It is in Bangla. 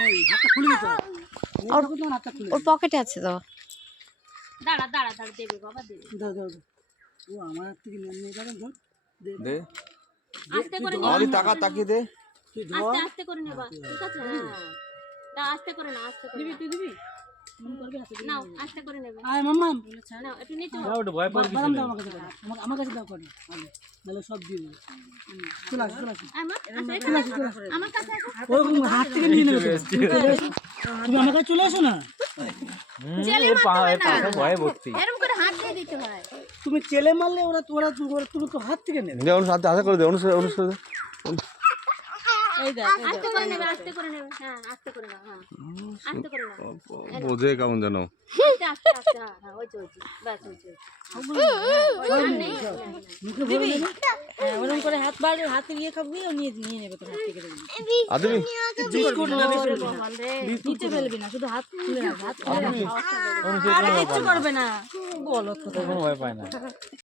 নেই, হাতটা খুলে দিতে হবে। হাতটা খুলে ওর পকেটে আছে তো। দাঁড়া দাঁড়া দাঁড়া দেবে বাবা দেবে। দাও দাও দাও। ও আমার হাত থেকে নিয়ে যাবেন ধর। দে আস্তে করে নে আমালি টাকা তাকিয়ে দে। তুই ধর। আস্তে আস্তে করে নেবা ঠিক আছে হ্যাঁ দাও আস্তে করে না আস্তে করে দিবি তুই দিবি নাও আস্তে করে নেবে আয় মাম্মা। নাও একটু নিচে যাও একটু ভয় পাওয়ার কিছু বাদাম নেই। দাও আমার কাছে দাও। আমার কাছে দাও করে। নাহলে সব দিয়ে দেবো। চলে আসো চলে আসো। আমা আচ্ছা চলে আসো চলে আসো। আমার কাছে আসো ওরকম হাত থেকে নিয়ে নেবে তো। তুমি আমার কাছে চলে আসো না। এর পায়ে ভয়ে ভর্তি। এরকম করে হাত দিয়ে দিতে হয় তুমি চেলে মারলে ওরা তুমি তো হাত থেকে নেবে। দে অনুসার হাতে করে দে অনুসার এই দেখ আস্তে করে নেবে হ্যাঁ আস্তে করে নাও হ্যাঁ আস্তে করে নাও বোঝে কেমন যেন। আস্তে আস্তে আস্তে হ্যাঁ ওই চলছে বাস ওই চলছে দিবি ওরকম করে হাত বাড়িয়ে হাতে নিয়ে খাবি ও নিয়ে নেবে তোর হাত থেকে আদমি বিস্কুট না বিস্কুট না। নিচে ফেলবি না, শুধু হাত খুলে রাখ, হাত খুলে রাখ। আর কিচ্ছু করবে না, বলো কোনো ভয় পায় না।